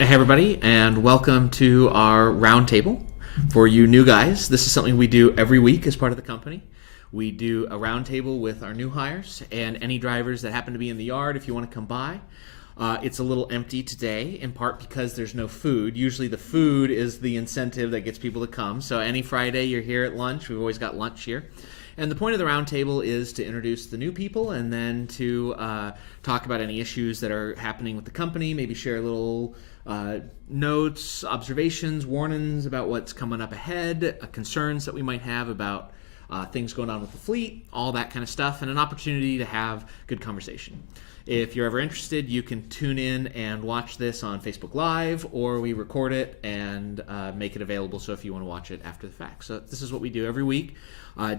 Hey everybody, and welcome to our roundtable. For you new guys, this is something we do every week as part of the company. We do a roundtable with our new hires and any drivers that happen to be in the yard if you want to come by. It's a little empty today, in part because there's no food. Usually the food is the incentive that gets people to come. So any Friday you're here at lunch, we've always got lunch here. And the point of the roundtable is to introduce the new people and then to talk about any issues that are happening with the company, maybe share a little notes, observations, warnings about what's coming up ahead, concerns that we might have about things going on with the fleet, all that kind of stuff, and an opportunity to have good conversation. If you're ever interested, you can tune in and watch this on Facebook Live, or we record it and make it available so if you want to watch it after the fact. So this is what we do every week.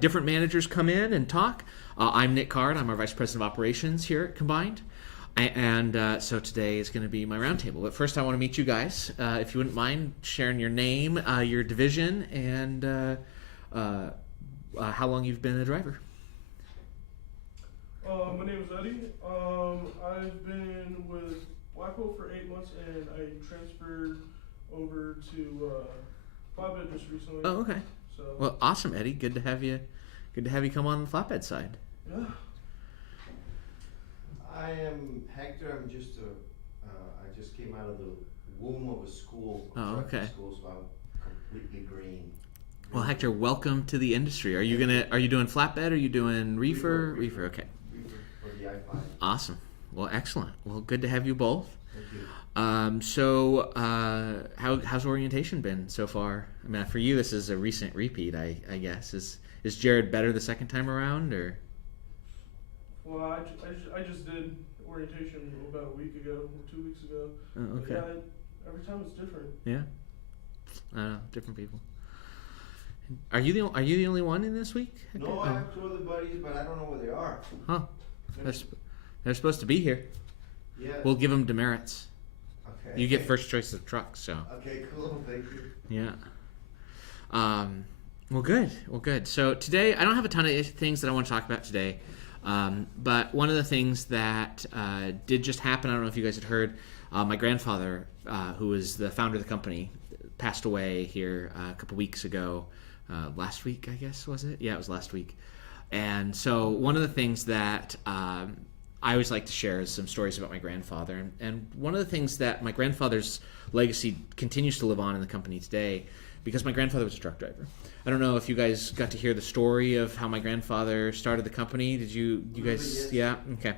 Different managers come in and talk. I'm Nick Card. I'm our Vice President of Operations here at Combined. And so today is going to be my roundtable. But first I want to meet you guys. If you wouldn't mind sharing your name, your division, and how long you've been a driver. My name is Eddie. I've been with Blackwell for 8 months, and I transferred over to Flatbed just recently. Oh, okay. So Well, awesome, Eddie. Good to have you. Good to have you come on the flatbed side. yeah. I am Hector. I just came out of the womb of a school, Oh, trucking okay. school, so I'm completely green. Well, Hector, welcome to the industry. Are you doing flatbed? Or are you doing reefer? Reefer. Okay. Reefer for the I-5. Awesome. Well, excellent. Well, good to have you both. Thank you. How's orientation been so far? I mean, for you, this is a recent repeat, I guess. Is Jared better the second time around, or? Well, I just did orientation about a week ago, or 2 weeks ago. Oh, okay. Yeah, every time it's different. Yeah. I don't know. Different people. Are you the only one in this week, Hector? No, I Oh. have two other buddies, but I don't know where they are. Huh. They're supposed to be here. Yeah. We'll give them demerits. Okay. You get first choice of trucks, so. Okay, cool. Thank you. Yeah. Well, good. Well, good. So today, I don't have a ton of things that I want to talk about today, but one of the things that did just happen, I don't know if you guys had heard, my grandfather, who was the founder of the company, passed away here a couple weeks ago. Last week, I guess, was it? Yeah, it was last week. And so one of the things that I always like to share is some stories about my grandfather. And one of the things that my grandfather's legacy continues to live on in the company today, because my grandfather was a truck driver. I don't know if you guys got to hear the story of how my grandfather started the company. Did you guys? Yes. Yeah. Okay.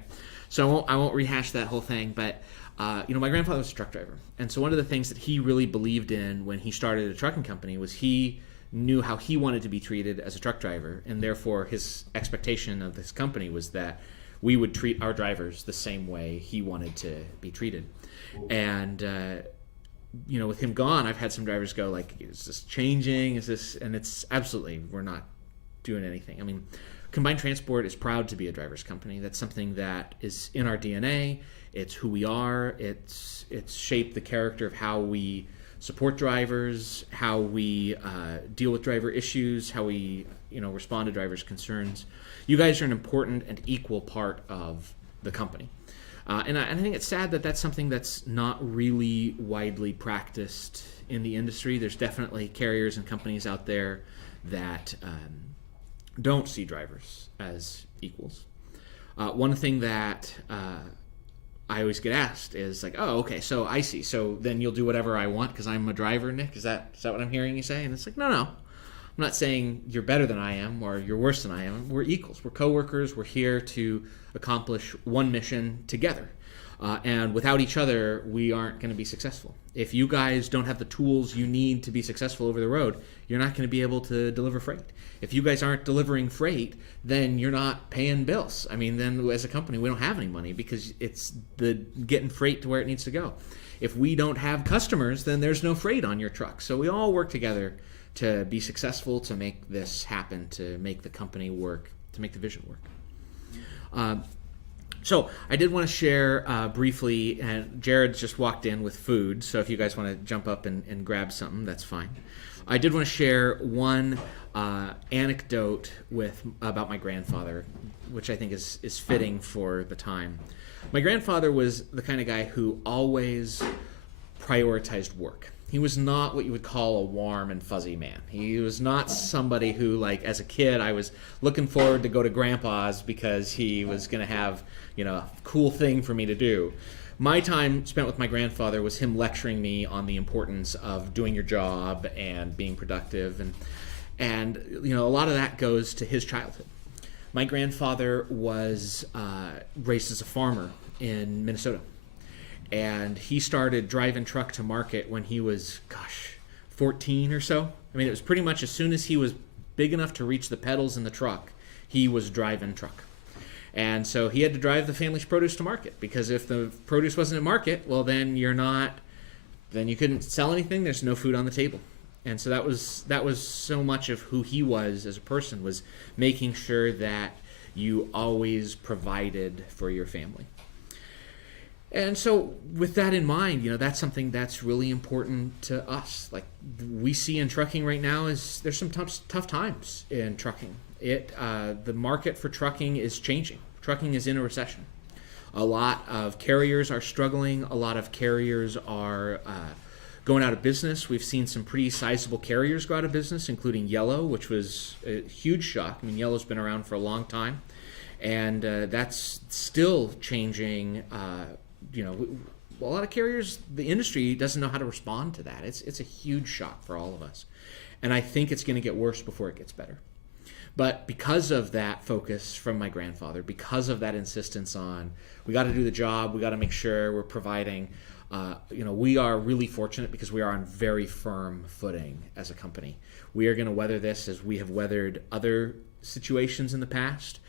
So I won't rehash that whole thing, but my grandfather was a truck driver, and so one of the things that he really believed in when he started a trucking company was he knew how he wanted to be treated as a truck driver, and therefore his expectation of this company was that we would treat our drivers the same way he wanted to be treated. And with him gone, I've had some drivers go like, is this changing? Is this? And it's absolutely, we're not doing anything. I mean, Combined Transport is proud to be a driver's company. That's something that is in our DNA. It's who we are. It's shaped the character of how we support drivers, how we deal with driver issues, how we respond to drivers' concerns. You guys are an important and equal part of the company. And I think it's sad that that's something that's not really widely practiced in the industry. There's definitely carriers and companies out there that don't see drivers as equals. One thing that I always get asked is like, oh, okay, so I see. So then you'll do whatever I want because I'm a driver, Nick? Is that what I'm hearing you say? And it's like, no. I'm not saying you're better than I am or you're worse than I am. We're equals. We're coworkers. We're here to accomplish one mission together. And without each other, we aren't going to be successful. If you guys don't have the tools you need to be successful over the road, you're not going to be able to deliver freight. If you guys aren't delivering freight, then you're not paying bills. I mean, then as a company, we don't have any money because it's the getting freight to where it needs to go. If we don't have customers, then there's no freight on your truck. So we all work together to be successful, to make this happen, to make the company work, to make the vision work. So I did want to share briefly, and Jared's just walked in with food, so if you guys want to jump up and grab something, that's fine. I did want to share one anecdote about my grandfather, which I think is fitting for the time. My grandfather was the kind of guy who always prioritized work. He was not what you would call a warm and fuzzy man. He was not somebody who, like, as a kid, I was looking forward to go to Grandpa's because he was going to have, a cool thing for me to do. My time spent with my grandfather was him lecturing me on the importance of doing your job and being productive, and a lot of that goes to his childhood. My grandfather was raised as a farmer in Minnesota. And he started driving truck to market when he was, 14 or so. I mean, it was pretty much as soon as he was big enough to reach the pedals in the truck, he was driving truck. And so he had to drive the family's produce to market, because if the produce wasn't at market, well, then you couldn't sell anything. There's no food on the table. And so that was so much of who he was as a person, was making sure that you always provided for your family. And so with that in mind, that's something that's really important to us. Like we see in trucking right now is there's some tough times in trucking. The market for trucking is changing. Trucking is in a recession. A lot of carriers are struggling. A lot of carriers are going out of business. We've seen some pretty sizable carriers go out of business, including Yellow, which was a huge shock. I mean, Yellow's been around for a long time, and that's still changing. A lot of carriers, the industry doesn't know how to respond to that. It's a huge shock for all of us. And I think it's going to get worse before it gets better. But because of that focus from my grandfather, because of that insistence on, we got to do the job, we got to make sure we're providing, we are really fortunate because we are on very firm footing as a company. We are going to weather this as we have weathered other situations in the past.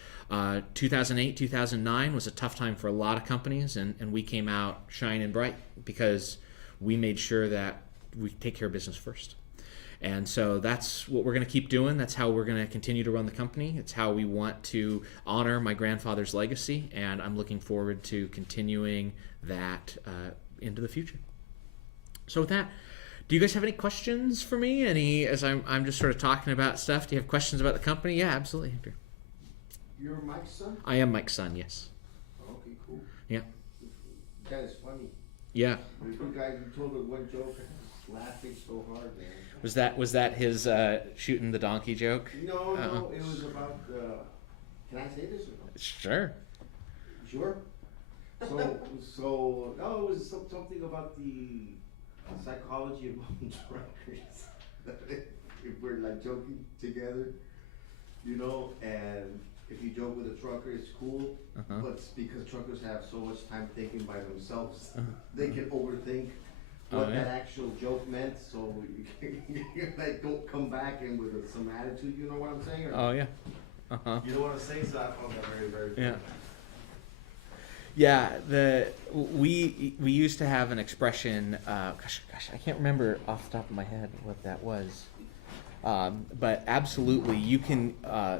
2008, 2009 was a tough time for a lot of companies, and we came out shining bright because we made sure that we take care of business first. And so that's what we're going to keep doing. That's how we're going to continue to run the company. It's how we want to honor my grandfather's legacy, and I'm looking forward to continuing that into the future. So with that, do you guys have any questions for me? As I'm just sort of talking about stuff, do you have questions about the company? Yeah, absolutely. You're Mike's son? I am Mike's son, yes. Okay, cool. Yeah. That is funny. Yeah. The guy, you told her one joke, I was laughing so hard, man. Was that his shooting the donkey joke? No, it was about, can I say this or no? Sure. Sure? So, no, it was something about the psychology of truckers. If we're like joking together, and if you joke with a trucker, it's cool, but it's because truckers have so much time thinking by themselves, they can overthink what that actual joke meant, so you can like don't come back and with some attitude, you know what I'm saying? Oh, yeah. You know what I'm saying? So I found that very, very funny. Yeah. Yeah, we used to have an expression, gosh, I can't remember off the top of my head what that was. But absolutely, you can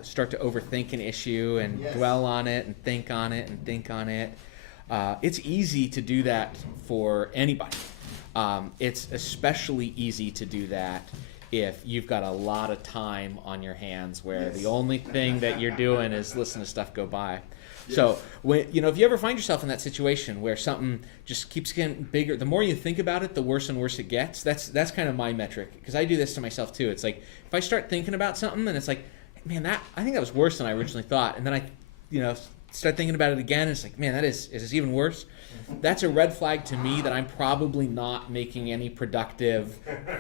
start to overthink an issue and dwell on it and think on it and think on it. It's easy to do that for anybody. It's especially easy to do that if you've got a lot of time on your hands where the only thing that you're doing is listen to stuff go by. So when if you ever find yourself in that situation where something just keeps getting bigger, the more you think about it, the worse and worse it gets. That's kind of my metric, because I do this to myself too. It's like if I start thinking about something and it's like, man, I think that was worse than I originally thought, and then I start thinking about it again, and it's like, man, is this even worse? That's a red flag to me that I'm probably not making any productive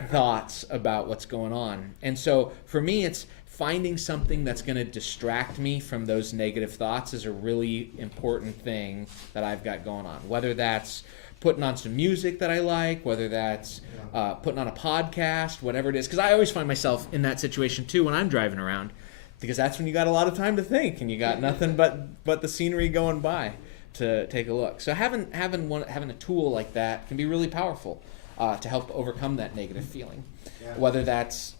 thoughts about what's going on. And so for me, it's finding something that's going to distract me from those negative thoughts is a really important thing that I've got going on. Whether that's putting on some music that I like, whether that's putting on a podcast, whatever it is. Because I always find myself in that situation too when I'm driving around, because that's when you got a lot of time to think and you got nothing but the scenery going by to take a look. So having a tool like that can be really powerful to help overcome that negative feeling. Yeah. Whether that's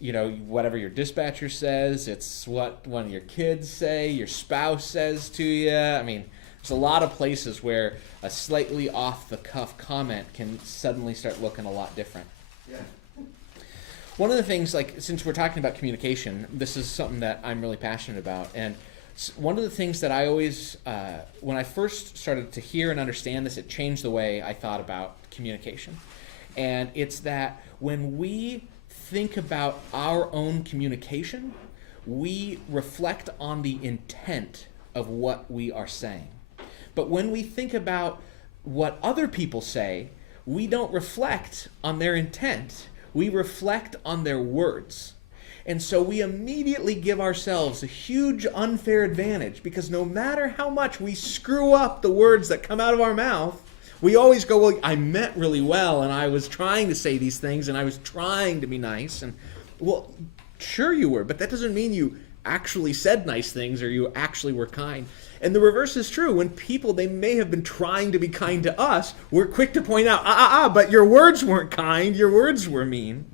whatever your dispatcher says, it's what one of your kids say, your spouse says to you. I mean, there's a lot of places where a slightly off the cuff comment can suddenly start looking a lot different. Yeah. One of the things, like, since we're talking about communication, this is something that I'm really passionate about, and one of the things that I always, when I first started to hear and understand this, it changed the way I thought about communication. And it's that when we think about our own communication, we reflect on the intent of what we are saying. But when we think about what other people say, we don't reflect on their intent. We reflect on their words. And so we immediately give ourselves a huge unfair advantage, because no matter how much we screw up the words that come out of our mouth, we always go, well, I meant really well, and I was trying to say these things, and I was trying to be nice. And, well, sure you were, but that doesn't mean you actually said nice things or you actually were kind. And the reverse is true. When people, they may have been trying to be kind to us, we're quick to point out, but your words weren't kind, your words were mean.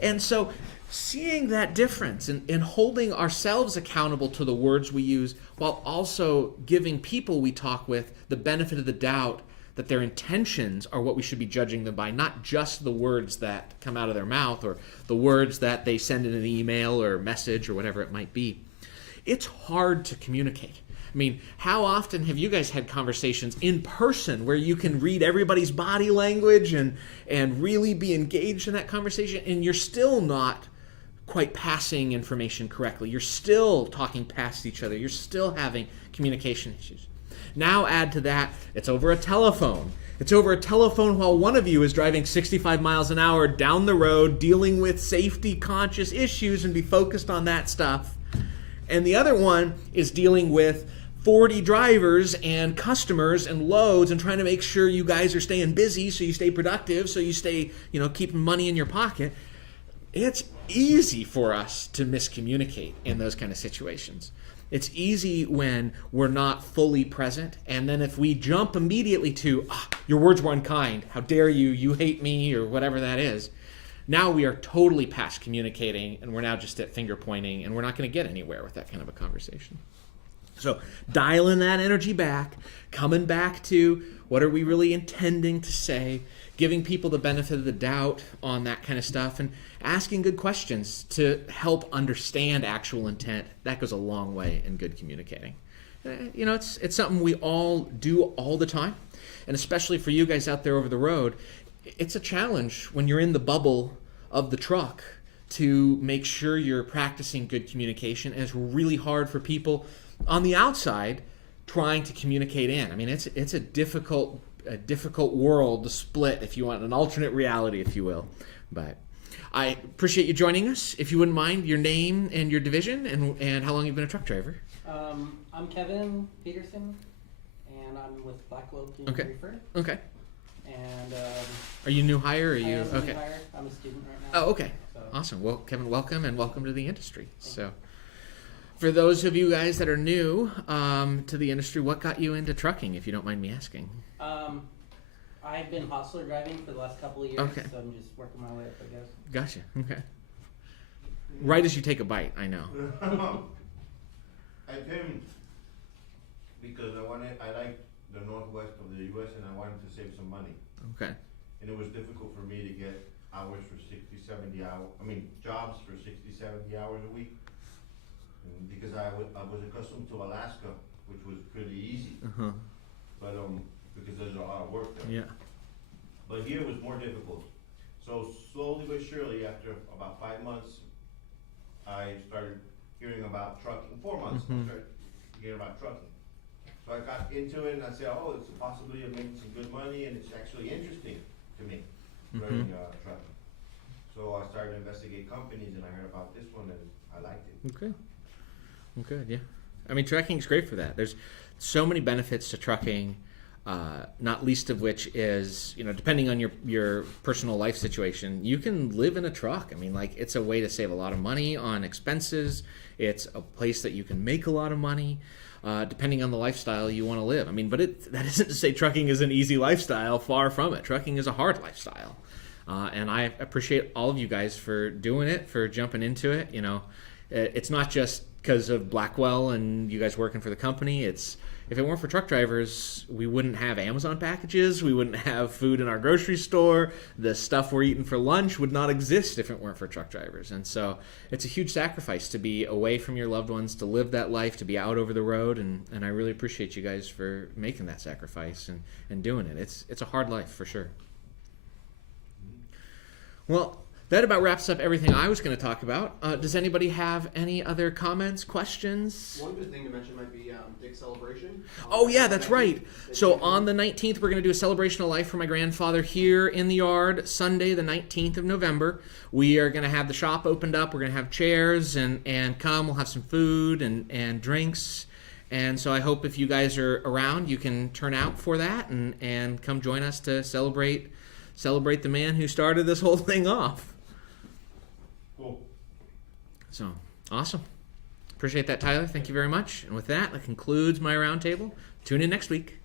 And so seeing that difference and holding ourselves accountable to the words we use, while also giving people we talk with the benefit of the doubt that their intentions are what we should be judging them by, not just the words that come out of their mouth or the words that they send in an email or message or whatever it might be. It's hard to communicate. I mean, how often have you guys had conversations in person where you can read everybody's body language and really be engaged in that conversation, and you're still not quite passing information correctly? You're still talking past each other. You're still having communication issues. Now add to that, it's over a telephone. It's over a telephone while one of you is driving 65 miles an hour down the road, dealing with safety-conscious issues and be focused on that stuff. And the other one is dealing with 40 drivers and customers and loads and trying to make sure you guys are staying busy so you stay productive, so you stay, keeping money in your pocket. It's easy for us to miscommunicate in those kind of situations. It's easy when we're not fully present, and then if we jump immediately to, your words were unkind, how dare you, you hate me, or whatever that is, now we are totally past communicating, and we're now just at finger pointing, and we're not going to get anywhere with that kind of a conversation. So dialing that energy back, coming back to what are we really intending to say, giving people the benefit of the doubt on that kind of stuff, and asking good questions to help understand actual intent. That goes a long way in good communicating. It's something we all do all the time, and especially for you guys out there over the road, it's a challenge when you're in the bubble of the truck to make sure you're practicing good communication, and it's really hard for people on the outside trying to communicate in. I mean, it's a difficult world to split, if you want, an alternate reality, if you will. But I appreciate you joining us. If you wouldn't mind, your name and your division, and how long you've been a truck driver. I'm Kevin Peterson, and I'm with Blackwell King Reefer. Okay. And are you new hire? Or are you I am okay? New hire. I'm a student right now. Oh, okay. So. Awesome. Well, Kevin, welcome to the industry. So, for those of you guys that are new to the industry, what got you into trucking, if you don't mind me asking? I've been hostler driving for the last couple of years, Okay. so I'm just working my way up, I guess. Gotcha. Okay. Right as you take a bite, I know. I came because I like the northwest of the U.S. and I wanted to save some money. Okay. And it was difficult for me to get hours for 60, 70 hours, jobs for 60, 70 hours a week. And because I was accustomed to Alaska, which was pretty easy. Uh-huh. But, because there's a lot of work there. Yeah. But here it was more difficult. So slowly but surely, after about 5 months, I started hearing about trucking. 4 months, I started hearing about trucking. So I got into it and I said, it's a possibility of making some good money, and it's actually interesting to me, running trucking. So I started to investigate companies, and I heard about this one, and I liked it. Okay. Well, good, yeah. I mean, trucking's great for that. There's so many benefits to trucking, not least of which is, depending on your personal life situation, you can live in a truck. I mean, it's a way to save a lot of money on expenses. It's a place that you can make a lot of money, depending on the lifestyle you want to live. I mean, but that isn't to say trucking is an easy lifestyle. Far from it. Trucking is a hard lifestyle. And I appreciate all of you guys for doing it, for jumping into it. It's not just because of Blackwell and you guys working for the company. If it weren't for truck drivers, we wouldn't have Amazon packages. We wouldn't have food in our grocery store. The stuff we're eating for lunch would not exist if it weren't for truck drivers. And so it's a huge sacrifice to be away from your loved ones, to live that life, to be out over the road. And I really appreciate you guys for making that sacrifice and doing it. It's a hard life for sure. Well, that about wraps up everything I was going to talk about. Does anybody have any other comments, questions? One good thing to mention might be Dick's celebration. Oh yeah, that's right. So It's- on the 19th, we're going to do a celebration of life for my grandfather here in the yard. Sunday, the 19th of November, we are going to have the shop opened up. We're going to have chairs and come. We'll have some food and drinks. And so I hope if you guys are around, you can turn out for that and come join us to celebrate the man who started this whole thing off. Cool. So awesome. Appreciate that, Tyler. Thank you very much. And with that concludes my roundtable. Tune in next week.